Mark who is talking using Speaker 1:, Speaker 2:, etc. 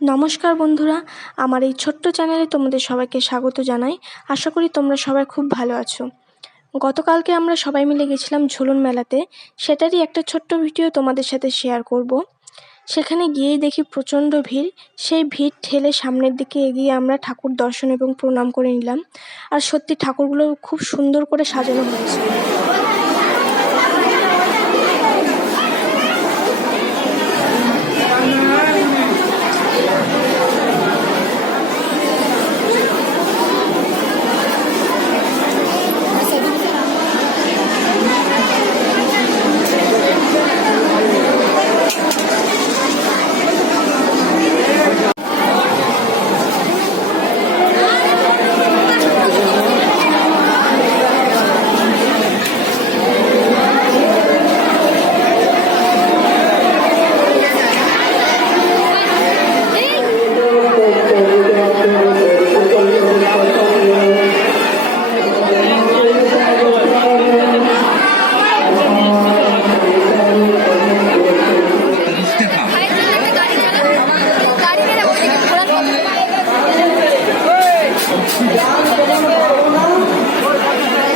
Speaker 1: নমস্কার বন্ধুরা, আমার এই ছোট্ট চ্যানেলে তোমাদের সবাইকে স্বাগত জানাই। আশা করি তোমরা সবাই খুব ভালো আছো। গতকালকে আমরা সবাই মিলে গেছিলাম ঝুলন মেলাতে। সেটারই একটা ছোট্ট ভিডিও তোমাদের সাথে শেয়ার করব। সেখানে গিয়েই দেখি প্রচণ্ড ভিড়। সেই ভিড় ঠেলে সামনের দিকে এগিয়ে আমরা ঠাকুর দর্শন এবং প্রণাম করে নিলাম। আর সত্যি ঠাকুরগুলো খুব সুন্দর করে সাজানো হয়েছে। Thank you.